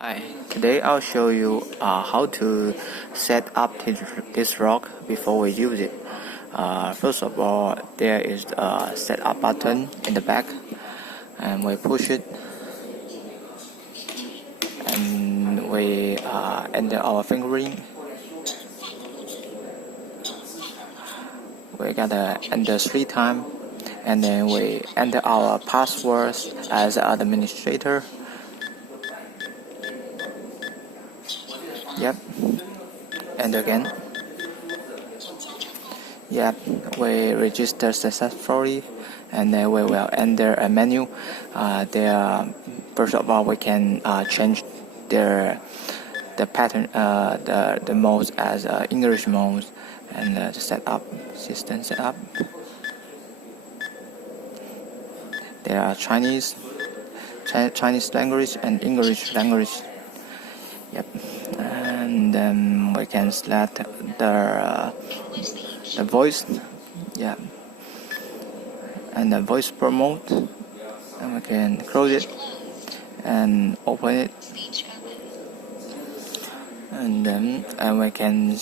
Hi, today I'll show you how to set up this rock before we use it. First of all, there is a setup button in the back, and we push it, and we enter our fingerprint. We gotta enter 3 times, and then we enter our passwords as administrator. Yep, and again. Yep, we register successfully, and then we will enter a menu. First of all, we can change the pattern, the modes as English mode, and the system setup. There are Chinese language and English language. Yep, and then we can select the voice, yeah, and the voice promote, and we can close it and open it, and then we can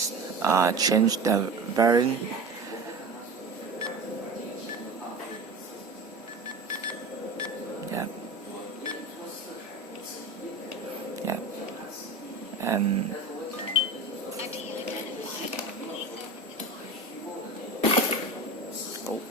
change the variant. Yeah, yeah, and oh.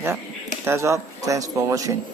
Yeah, that's all. Thanks for watching.